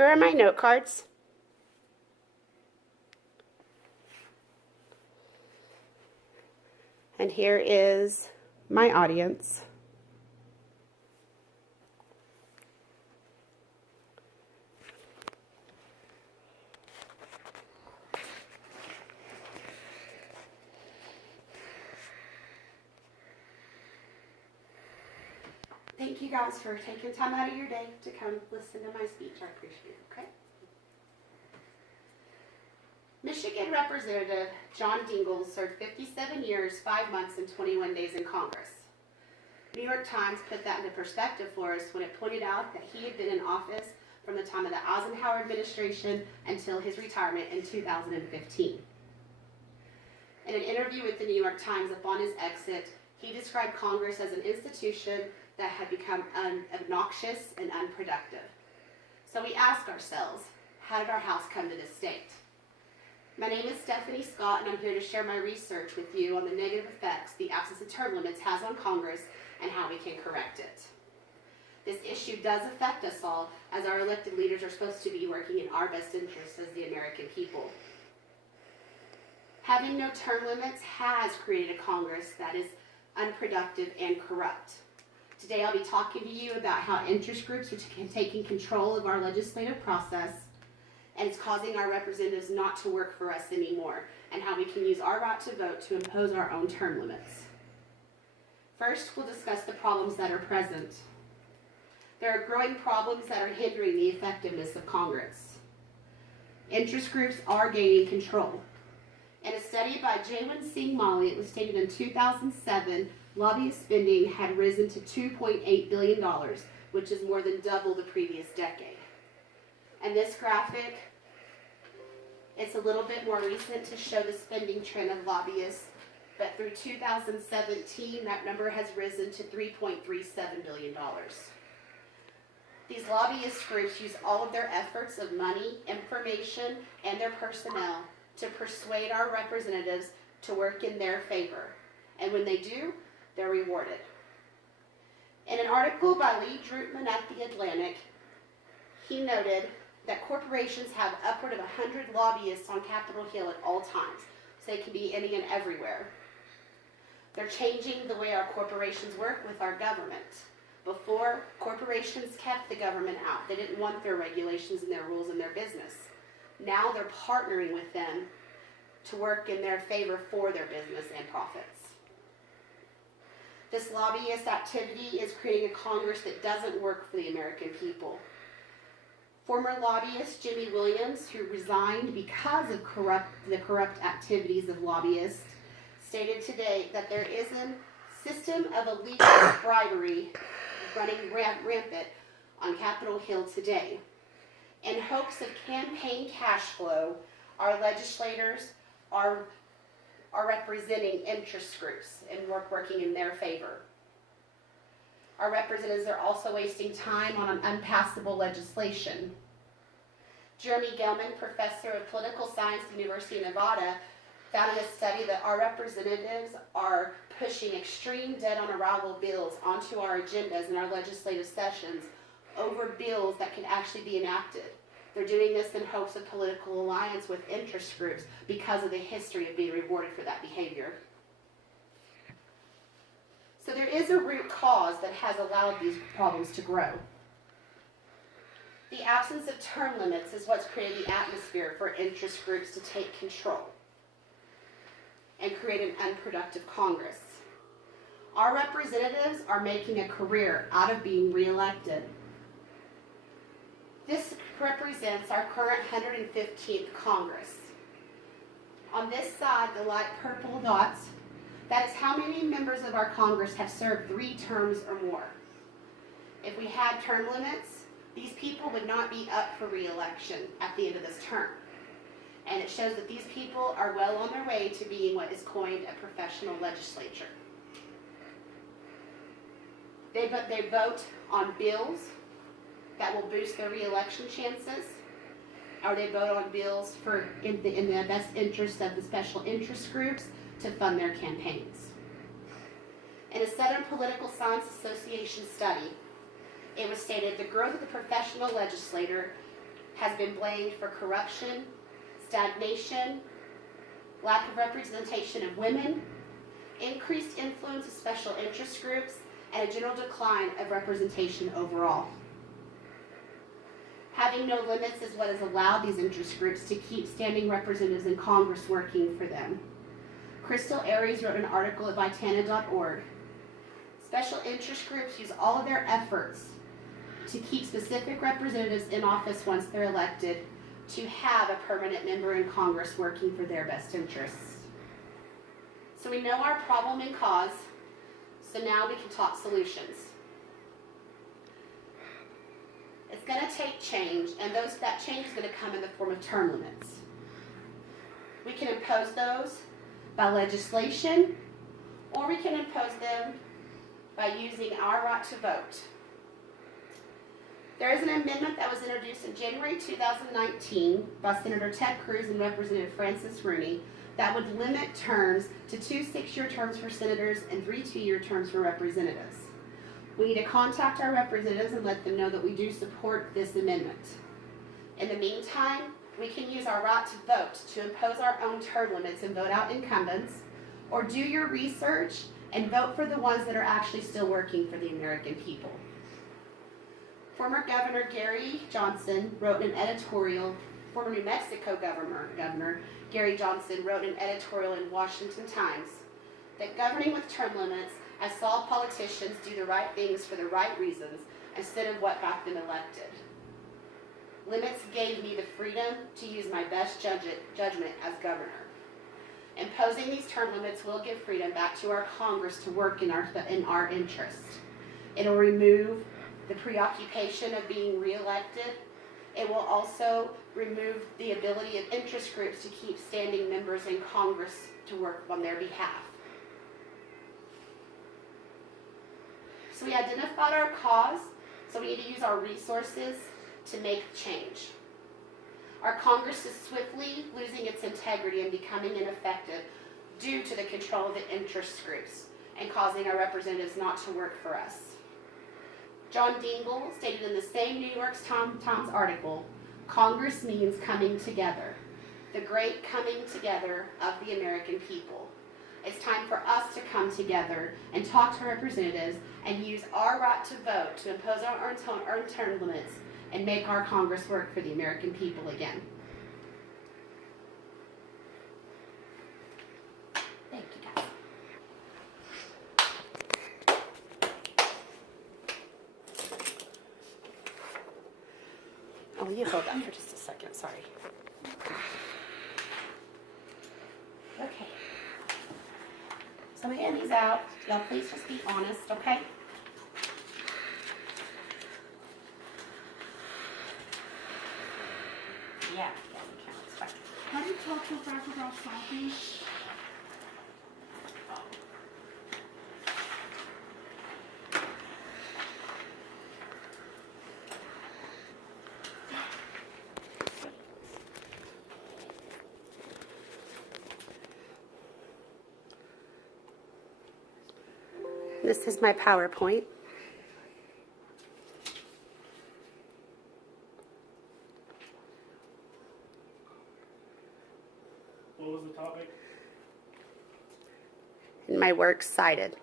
Here are my note cards. And here is my audience. Thank you guys for taking time out of your day to come listen to my speech. I appreciate it, okay? Michigan Representative John Dingell served 57 years, 5 months, and 21 days in Congress. New York Times put that into perspective for us when it pointed out that he had been in office from the time of the Eisenhower administration until his retirement in 2015. In an interview with the New York Times upon his exit, he described Congress as an institution that had become obnoxious and unproductive. So we ask ourselves, how did our House come to this state? My name is Stephanie Scott, and I'm here to share my research with you on the negative effects the absence of term limits has on Congress and how we can correct it. This issue does affect us all, as our elected leaders are supposed to be working in our best interests as the American people. Having no term limits has created a Congress that is unproductive and corrupt. Today I'll be talking to you about how interest groups are taking control of our legislative process, and it's causing our representatives not to work for us anymore, and how we can use our right to vote to impose our own term limits. First, we'll discuss the problems that are present. There are growing problems that are hindering the effectiveness of Congress. Interest groups are gaining control. In a study by Jaywin Singh Mali, it was stated in 2007, lobbyist spending had risen to $2.8 billion, which is more than double the previous decade. And this graphic, it's a little bit more recent to show the spending trend of lobbyists, but through 2017, that number has risen to $3.37 billion. These lobbyist groups use all of their efforts of money, information, and their personnel to persuade our representatives to work in their favor. And when they do, they're rewarded. In an article by Lee Drutman at The Atlantic, he noted that corporations have upward of 100 lobbyists on Capitol Hill at all times, so they can be any and everywhere. They're changing the way our corporations work with our government. Before, corporations kept the government out. They didn't want their regulations and their rules in their business. Now they're partnering with them to work in their favor for their business and profits. This lobbyist activity is creating a Congress that doesn't work for the American people. Former lobbyist Jimmy Williams, who resigned because of the corrupt activities of lobbyists, stated today that there is a system of illegal bribery running rampant on Capitol Hill today. In hopes of campaign cash flow, our legislators are representing interest groups and working in their favor. Our representatives are also wasting time on unpassable legislation. Jeremy Gelman, professor of political science at the University of Nevada, found in a study that our representatives are pushing extreme dead on arrival bills onto our agendas in our legislative sessions over bills that can actually be enacted. They're doing this in hopes of political alliance with interest groups because of the history of being rewarded for that behavior. So there is a root cause that has allowed these problems to grow. The absence of term limits is what's created the atmosphere for interest groups to take control and create an unproductive Congress. Our representatives are making a career out of being reelected. This represents our current 115th Congress. On this side, the light purple dots, that is how many members of our Congress have served 3 terms or more. If we had term limits, these people would not be up for re-election at the end of this term. And it shows that these people are well on their way to being what is coined a professional legislature. They vote on bills that will boost their re-election chances, or they vote on bills in the best interest of the special interest groups to fund their campaigns. In a Southern Political Science Association study, it was stated the growth of the professional legislator has been blamed for corruption, stagnation, lack of representation of women, increased influence of special interest groups, and a general decline of representation overall. Having no limits is what has allowed these interest groups to keep standing representatives in Congress working for them. Crystal Aries wrote an article at Vitana.org. Special interest groups use all of their efforts to keep specific representatives in office once they're elected to have a permanent member in Congress working for their best interests. So we know our problem and cause, so now we can talk solutions. It's going to take change, and that change is going to come in the form of term limits. We can impose those by legislation, or we can impose them by using our right to vote. There is an amendment that was introduced in January 2019 by Senator Ted Cruz and Representative Francis Rooney that would limit terms to 2 6-year terms for senators and 3 2-year terms for representatives. We need to contact our representatives and let them know that we do support this amendment. In the meantime, we can use our right to vote to impose our own term limits and vote out incumbents, or do your research and vote for the ones that are actually still working for the American people. Former Governor Gary Johnson wrote an editorial, former New Mexico Governor Gary Johnson wrote an editorial in Washington Times that governing with term limits has saw politicians do the right things for the right reasons instead of what got them elected. Limits gave me the freedom to use my best judgment as governor. Imposing these term limits will give freedom back to our Congress to work in our interest. It will remove the preoccupation of being reelected. It will also remove the ability of interest groups to keep standing members in Congress to work on their behalf. So we identified our cause, so we need to use our resources to make change. Our Congress is swiftly losing its integrity and becoming ineffective due to the control of the interest groups and causing our representatives not to work for us. John Dingell stated in the same New York Times article, Congress means coming together, the great coming together of the American people. It's time for us to come together and talk to representatives and use our right to vote to impose our own term limits and make our Congress work for the American people again. Thank you, guys. Oh, you hold that for just a second, sorry. Okay. So I'm going to hand these out. Y'all please just be honest, okay? Yeah, we can. It's fine. How do you talk so fast without stopping? This is my PowerPoint. What was the topic? And my works cited.